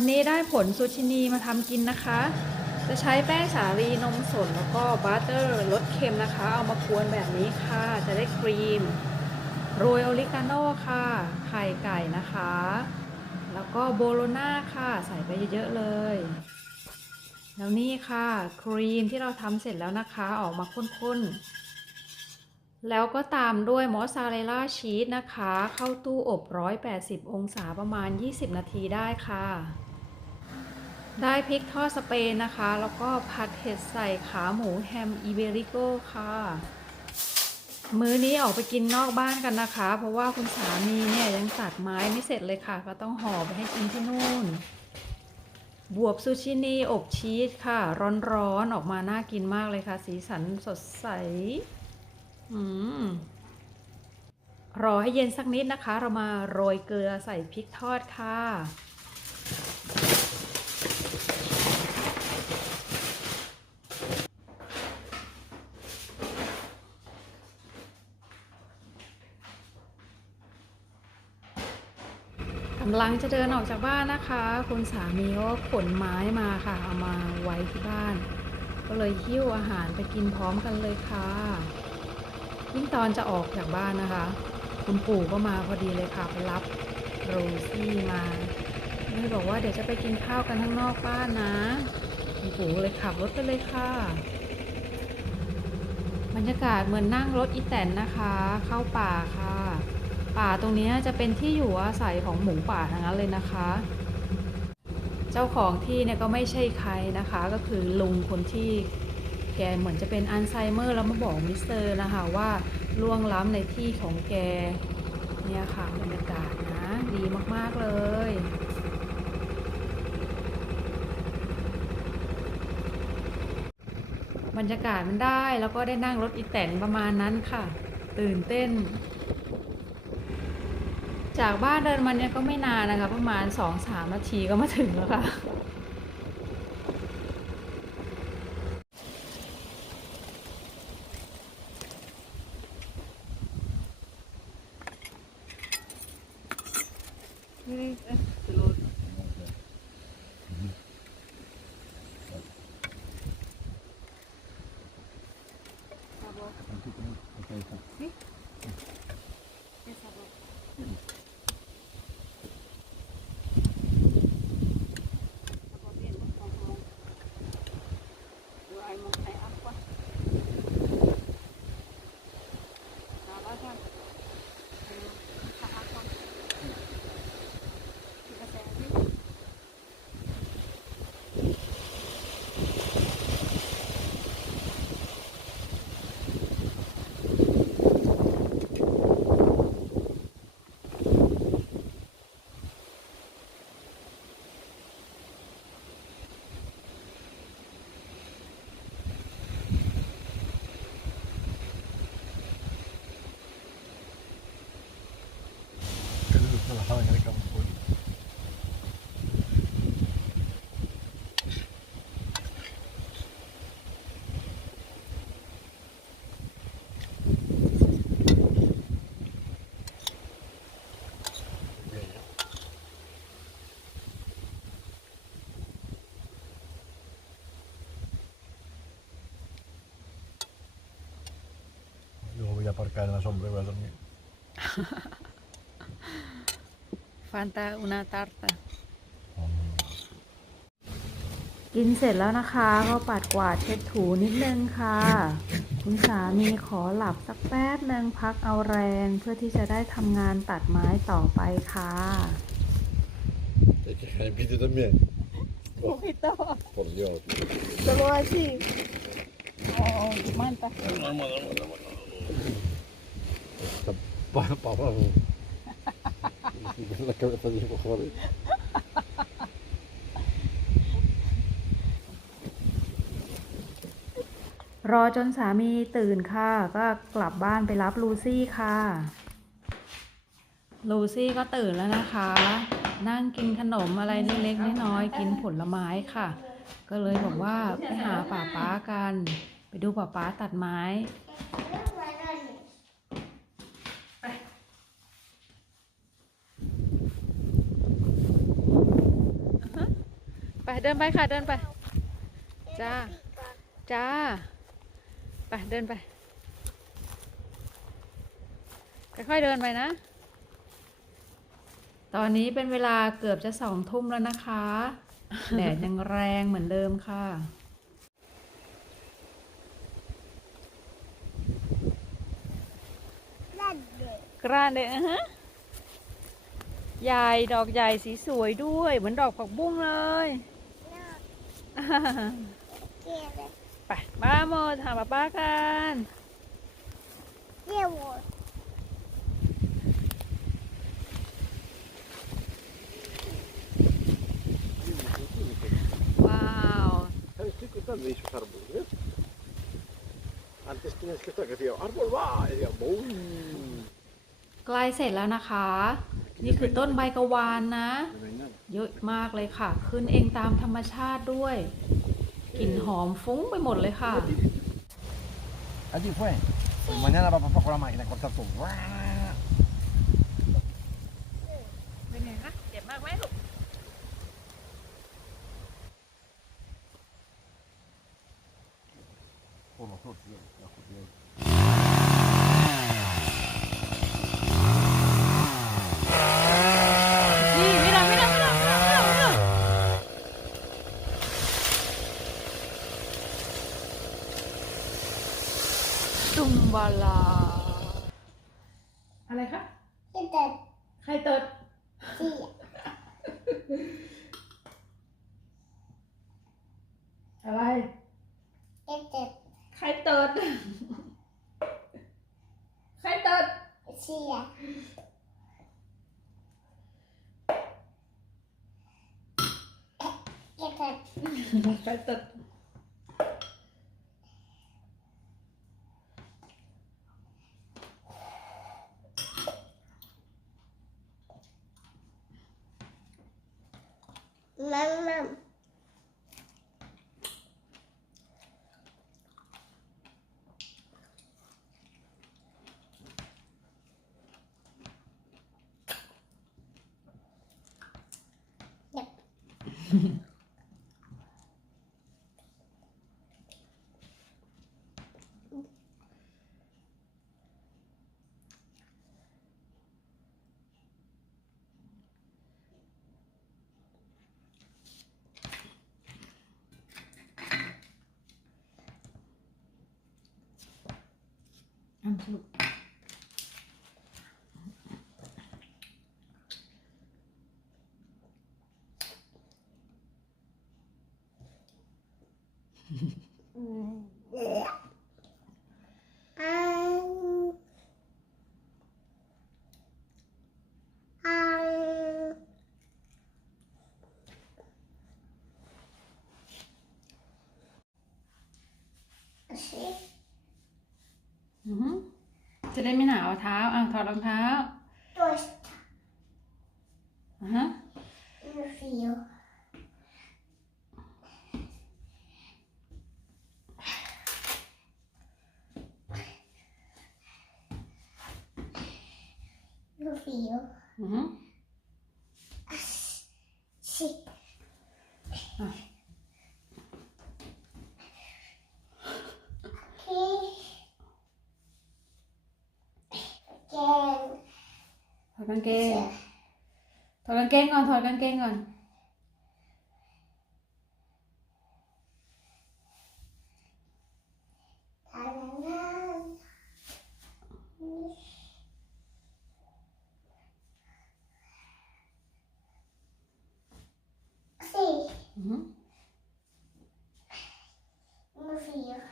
วันนี้ได้ผลซูชินีมาทำกินนะคะ จะใช้แป้งสาลีนมสดแล้วก็บัตเตอร์รสเค็มนะคะ เอามากวนแบบนี้ค่ะ จะได้ครีม โรยออริกาโน่ค่ะ ไข่ไก่นะคะ แล้วก็โบโลน่าค่ะ ใส่ไปเยอะๆเลย แล้วนี่ค่ะ ครีมที่เราทำเสร็จแล้วนะคะออกมาข้นๆ แล้วก็ตามด้วยมอสซาเรลล่าชีสนะคะ เข้าตู้อบ 180 องศาประมาณ 20 นาทีได้ค่ะ ได้พริกทอดสเปนนะคะ แล้วก็ผัดเห็ดใส่ขาหมูแฮมอิเบริโกค่ะ มื้อนี้ออกไปกินนอกบ้านกันนะคะ เพราะว่าคุณสามีเนี่ยยังตัดไม้ไม่เสร็จเลยค่ะ ก็ต้องห่อไปให้กินที่นู่น บวบซูชินีอบชีสค่ะ ร้อนๆออกมาน่ากินมากเลยค่ะ สีสันสดใส อืมรอให้เย็นสักนิดนะคะ เรามาโรยเกลือใส่พริกทอดค่ะำลังจะเดินออกจากบ้านนะคะ คุณสามีก็ขนไม้มาค่ะ เอามาไว้ที่บ้าน ก็เลยหิ้วอาหารไปกินพร้อมกันเลยค่ะ ยิ่งตอนจะออกจากบ้านนะคะ คุณปู่ก็มาพอดีเลยค่ะไปรับโรซี่มาเลยบอกว่าเดี๋ยวจะไปกินข้าวกันข้างนอกบ้านนะ คุณปู่เลยขับรถไปเลยค่ะ บรรยากาศเหมือนนั่งรถอีแตนนะคะ เข้าป่าค่ะ ป่าตรงนี้จะเป็นที่อยู่อาศัยของหมูป่าทั้งนั้นเลยนะคะ เจ้าของที่เนี่ยก็ไม่ใช่ใครนะคะ ก็คือลุงคนที่แกเหมือนจะเป็นอัลไซเมอร์แล้วมาบอกมิสเตอร์นะคะว่าล่วงล้ำในที่ของแกเนี่ยค่ะบรรยากาศนะดีมากๆเลยบรรยากาศมันได้แล้วก็ได้นั่งรถอีแตนประมาณนั้นค่ะ ตื่นเต้น จากบ้านเดินมาเนี่ยก็ไม่นานนะคะ ประมาณสองสามนาทีก็มาถึงแล้วค่ะ Que aparcar en la sombra y voy a dormir. ฟานตาอุนาตาร์ตากินเสร็จแล้วนะคะ ก็ปัดกวาดเช็ดถูนิดนึงค่ะ คุณสามีขอหลับสักแป๊บนึงพักเอาแรงเพื่อที่จะได้ทำงานตัดไม้ต่อไปค่ะ Hay que Jaimito también. Un poquito, Por Dios. solo así. Oh, manta. Está para pa abajo. La cabeza de cojones. รอจนสามีตื่นค่ะ ก็กลับบ้านไปรับลูซี่ค่ะ ลูซี่ก็ตื่นแล้วนะคะ นั่งกินขนมอะไรเล็กๆน้อยๆกินผลไม้ค่ะ ก็เลยบอกว่าไปหาป่าป๊ากัน ไปดูป่าป๊าตัดไม้ เดินไปค่ะเดินไป จ้า จ้า ไปเดินไป ค่อยๆเดินไปนะ ตอนนี้เป็นเวลาเกือบจะสองทุ่มแล้วนะคะแดดยังแรงเหมือนเดิมค่ะกระเดะฮะใหญ่ดอกใหญ่สีสวยด้วย เหมือนดอกผักบุ้งเลย ไปบ้าโมดหาป้าป้ากันว้าว Här tycker inte vi är farbror. vet du? Antes tienes que estar que tío, árbol va, y digo, boom. ใกล้เสร็จแล้วนะคะ นี่คือต้นใบกะวานนะ No hay nada. เยอะมากเลยค่ะ ขึ้นเองตามธรรมชาติด้วยกลิ่นหอมฟุ้งไปหมดเลยค่ะ Allí fue. Pues mañana va papá con la máquina a cortar todo. เป็นไงคะเจ็บมากไหมลูก Por los dos, tío, la jodida. นี่ไม่ได้ไม่ได้ไม่ได้ไม่ได้ไม่ได้ไม่ได้ตุมบาลา อะไรคะ ใครเติดอะไรใครเติดใครเติดใครเติด 嗯哼。嗯。 จะได้ไม่หนาวเท้าอะถอดรองเท้า twist อะฮะ in the field. The field. อือหือ See. Ah. Okay. Again. ถอ ดกางเกงถอดกางเกงก่อนถอดกางเกงก่อน Ta-da-da. See, อือหือ in the field.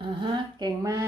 อ่าฮะ เก่งมาก